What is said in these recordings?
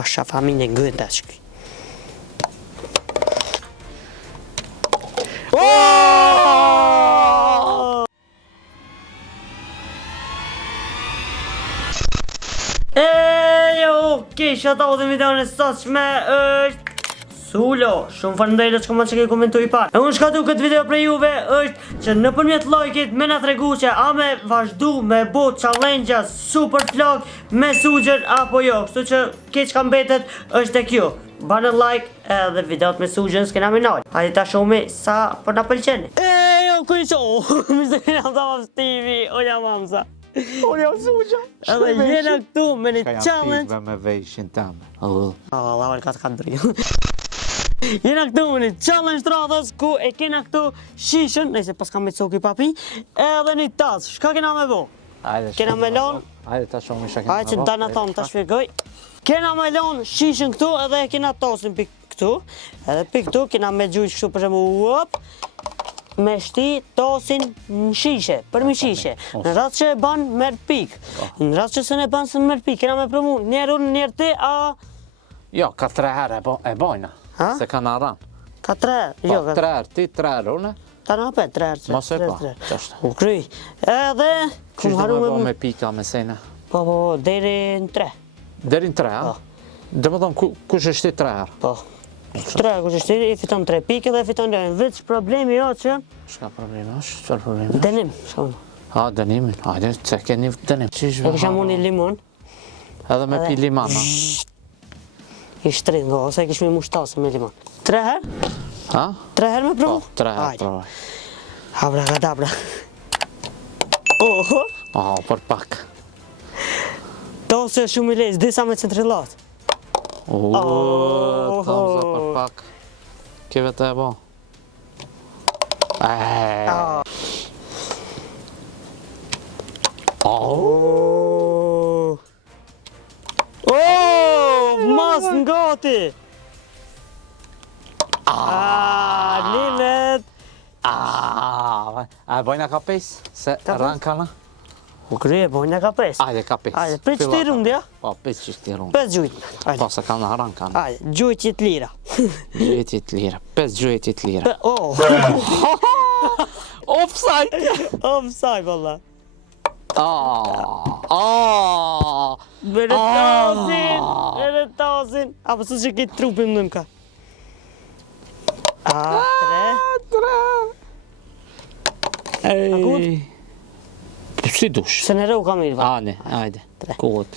Pasha familje gënda shky. Kisha ta u dhe videon e sotshme është Sulo. Shumë faleminderit që ke komentuar i parë. E unë shkatu këtë video për juve është që nëpërmjet like-it me na tregu që a me vazhdu me bo challenge-a super vlog me Sugjen apo jo. Kështu që keq ka mbetet është tek ju. Bane like edhe videot me Sugjen s'kena minoj. Hajde ta shohmi sa po na pëlqeni. Jo kujto. Mirë se jam ta TV, o jam Hamza. Unë jam Sugja. Edhe jena këtu me një challenge. Ka jam me veshin tëmë. Allah, ka të drejë. Jena këtu me një challenge të radhës ku e kena këtu shishën, nëse pas kam me coki papi, edhe një tas. Shka kena me bo? Kena melon. Hajde ta shohim çka kena. Hajde që dana tonë ta shpjegoj. Kena melon shishën këtu edhe kena tosin pik këtu. Edhe pik këtu kena me gjujt kështu për shembull, me shti tosin në shishe, për mi shishe. Në ratë që e ban, merë pik. Në ratë që se ne ban, se merë pik. Kena me përmu njerë unë, njerë ti, a... Jo, ka 3 herë e bojna. Se ka në aran. Ka 3 herë? Jo, 3 herë ti, 3 herë une. Ta në apet, 3 herë. Mos e pa, qështë. U kry. Edhe... Qështë do me bo me pika me sejna? Po, deri në 3. Deri në 3, a? Dhe më thonë, kush është ti 3 herë? Po. 3, kush është ti, i fiton 3 pike dhe fiton 2. Veç problemi jo që... Shka problemi është? Qërë problemi është? Denim, shka A, denimin. Hajde, se ke një denim. E kisha mu një limon. Edhe me pi limana. I shtrin, ose e kishme mu shtasë me limon. 3 herë? Ha? 3 herë me provu? Po, 3 herë provaj. Abra kadabra. Oho! Për pak. Tosë është shumë i lejës, disa me centrillat. Tamza për pak. Keve të e bo. Mas ngati! Nimet! A bojna ka 5? Se rankana? U krye, bojna ka 5. Ajde, ka 5. Ajde, 5 qëti rundi, ja? Po, 5 qëti rundi. 5 gjujt. Po, se ka në rankana. Ajde, gjujtjit lira. Gjujtjit lira. 5 gjujtjit lira. Offside! Offside, valla. Bere tasin. Apo së që kitë trupin më ka. 3. Ej. Si dush? Se në rëu ka mirë, va. Ane, ajde. Kohët.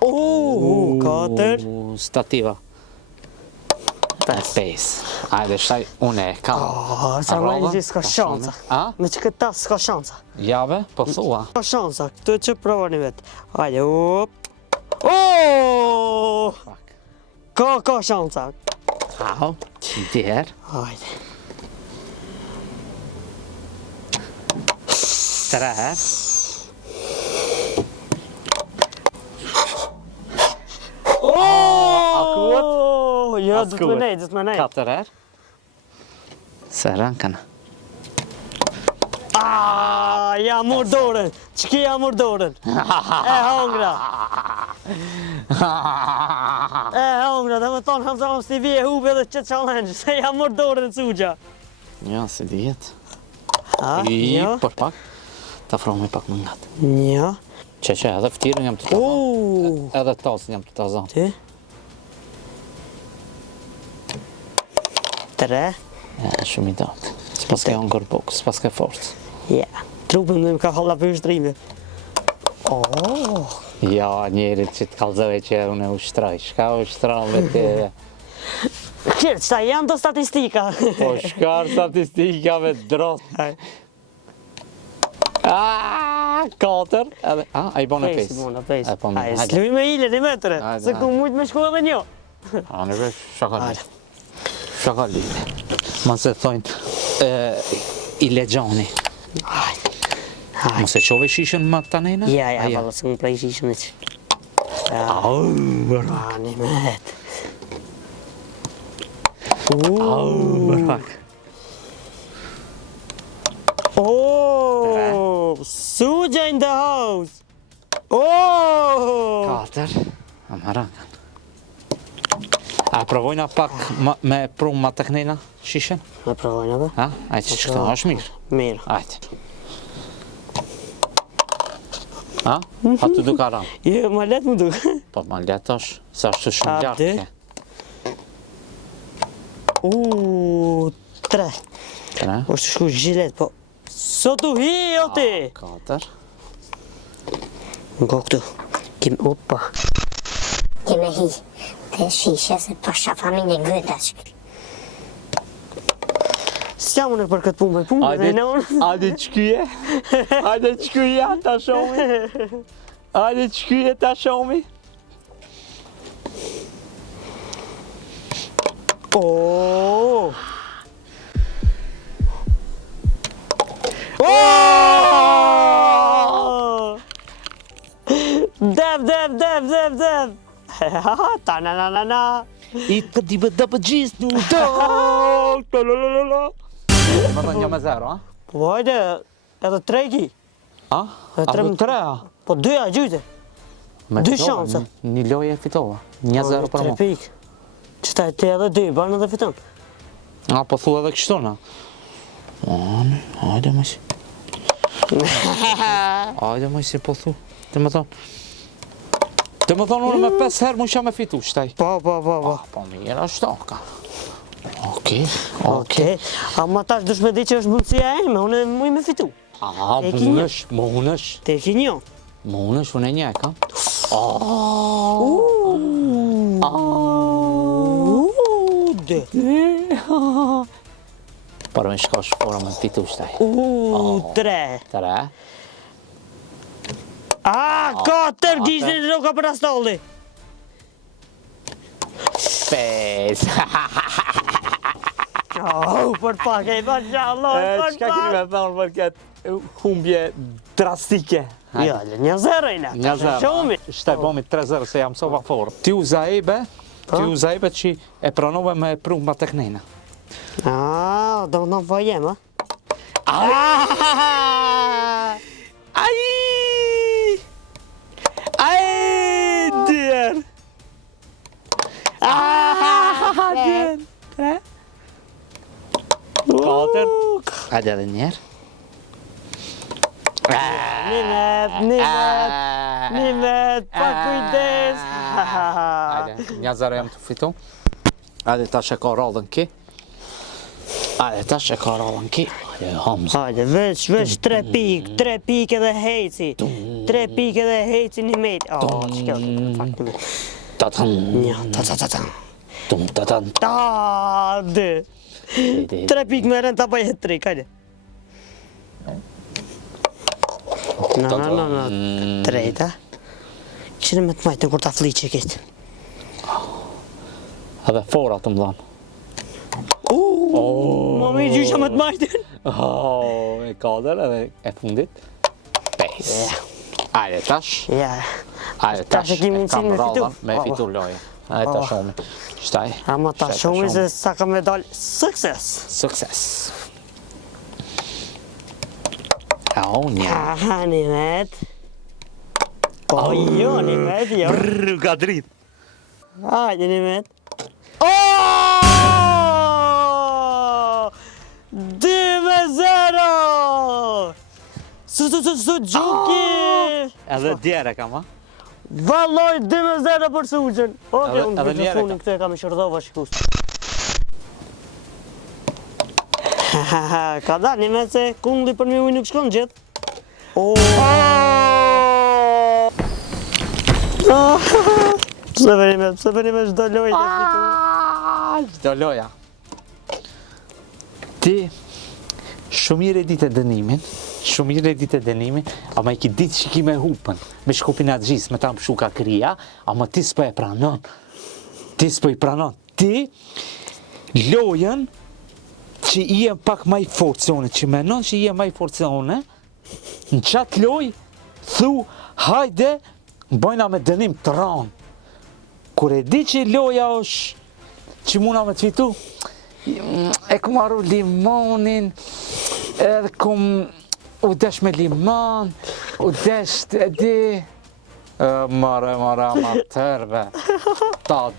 4. Stativa. 5. Ajde, shtaj, une e kam. Sa me një s'ka shanca. Me që këtë tas s'ka shanca. Jave, po thua. S'ka shanca, këtë që prova një vetë. Ajde, Ka shanca. Au, që djerë. Ajde. 3 herë. Jo, dhëtë me nejtë, dhëtë me nejtë. 4 herë. Se rankana. Ja mor dorën, qëki ja mor dorën. E hongra. Dhe me thonë Hamza Mos TV e hube dhe që challenge, se ja mor dorën Sugja. Ja, si djetë. Jo. Për pak. Ta fromi pak më ngatë. Jo. Që, edhe fëtirën jam të tazan. Edhe tasën jam të tazan. Ty? 3. Shumë i datë. S'pas ke hongër bukë, s'pas ke forcë. Ja, trupën dhe më ka halla për shtrimi. Ja, njerit që të kalzove që unë e ushtraj. Shka ushtraj me te... Qërë, qëta janë do statistika. Po shkar statistikave drotë. 4. A i bone 5. S'luj me ile, një metre. Se ku mujtë me shku edhe njo. Në vesh, shaka lide. Ma se thojnë, i legjoni. Mos e qove shishën më të nejna? Ja, valla, se më prej shishën e që. Një metë. Bërfak. Sugja in the house! 4. Rakan. A provojna pak me pru ma të knejna shishen? Me provojnë edhe? Ha? Ajde, që këta është mirë. Mirë. Ajde. Ha? A të duka ram? Jo, ma letë më duke. Po ma letë është, se është shumë A, gjartë dy? ke. 3. Tre? është shku gjilet, po... Sot u hi, o ti! 4. Ngo këtu. Opa. Keme hi të shishe se po shafami në gëta shkri. S'ja unë për këtë punë dhe në unë. Ajde qkyje? Ajde qkyje ta shomi? Ajde qkyje ta shomi? Oooo! Dev! Ta na na na na! I të di bë dëpë gjisë në do! Më të një me 0, a? Po hajde, edhe 3 ki. A? Edhe 3 a? Po 2 gjyte. Me Dy fitova, shanse. Një loje e fitova. 1-0 për 3 mu. pikë. Qëta e ti edhe 2, banë edhe fiton. A, po thu edhe kështu na. Hajde më si. Hajde më si po thu. Të më thonë. Të më thonë unë me 5 herë mu isha me fitu, shtaj. Po. Po mirë ashtu ka. Okej. Ama tash dush me di që është mundësia e me, unë muj me fitu. A, E ki një. munësh. Te e ki një. Munësh, unë e një e kam. Dhe. Por me shkosh fora me fitu, shtaj. 3. 3. A, 4 gjishtë në roka për astalli. 5. Për pak e mashallah, për Qka keni me thonë për këtë humbje drastike? Ja, 1-0 ina. 1-0. Shomi. Shtaj bomi 3-0 se jam sova forë. Ti u zaibe që e pranove me pru ma të knejna. Do më po jem, a? Djerë! Djerë! 3. 4. Hajde edhe njerë. Nimet, pa kujdes. Hajde, 1-0 jam të fitu. Hajde, tash e ka rollën ki. Hajde, Hamza. Hajde, veç 3 pikë, 3 pikë edhe hejci. 3 pikë edhe hejci një mejtë. Që kjo të fakt një mejtë. Tatan. Ta. Tum tatan. Ta, 2. 3 pikë me rënë të bajet 3, kajde. Na, 3 ta. Qire me të majtë në kur ta fli që kitë. Edhe fora të më dhanë. Mami gjysha me të majtën. E 4 edhe e fundit. 5. Ajde tash. Ja. Ajde Tash e ki mundësin me fitu. Me fitu loje. Ajde tash omi. Shtaj. Ama ta shumë se sa ka me dalë sukses. Sukses. Një. Aha, Nimet. Po jo, Nimet, jo. Brrr, ka drit. Hajde, Nimet. 2-0! Su gjuki! Edhe djere kam, a? Valloj 2-0 për Sugjën. Oke, unë edhe për njerë gjësunin këtë e kam i shërdova shikus. Ka da, Nimet se kungli për mi uj nuk shkon gjithë. Pse për Nimet shdo lojt e fitu. Qdo loja. Ti shumë i redit e dënimin, ama i ki ditë që ki me hupën, me shkupin atë gjisë, me ta më shuka kria, ama ti s'po e pranon. Ti lojen që i e pak ma i forcone, që menon që i e ma i forcone, në qatë loj, thu, hajde, bojna me dënim të ranë. Kur e di që loja është që muna me të fitu, e ku marru limonin, edhe kum u desh me limon, u desh e di, Mare amatërve. Ta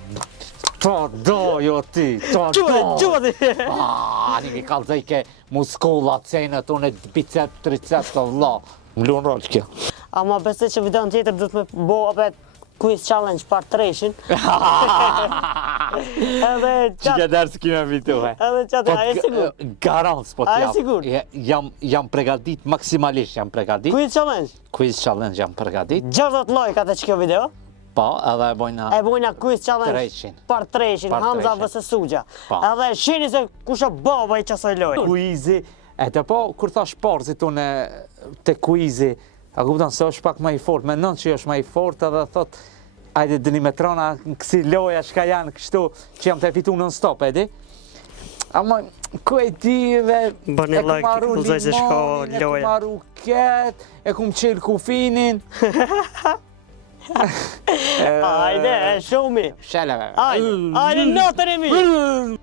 dojo ti, ta dojo. Quati! Një ki kalzaj ke muskullat, cenët, unë bicep, tricep, të vla. Më lunë rol kjo. Ama besoj që videon tjetër do të me bo apet quiz challenge part 3-shin. Edhe Që qatë, që dërë s'kime fituhe. edhe qatë, a e sigur? Garant s'po A e t'jap. sigur? Jam pregadit, maksimalisht jam pregadit. Quiz challenge? Quiz challenge jam pregadit. 60 like atë që kjo video. Po, edhe e bojna E bojna quiz challenge 300. part 3-shin, Part Hamza 300. vs Sugja. Po. Edhe shini se kush o baba i qasoj loj. Quizi, e të po, kur thash parzit unë të quizi, a kupton se është pak ma i fort, menon që është ma i fort edhe thot, ajde dëni me trona në kësi loja shka janë kështu që jam të fitu non stop, edi? Ama, ku e ti dhe Bani e ku like, maru kuptoj se shko limonin, e ku loja. maru ket, e ku më qelë kufinin. Hajde, e shumë. Sheleve. Hajde, natën e mi.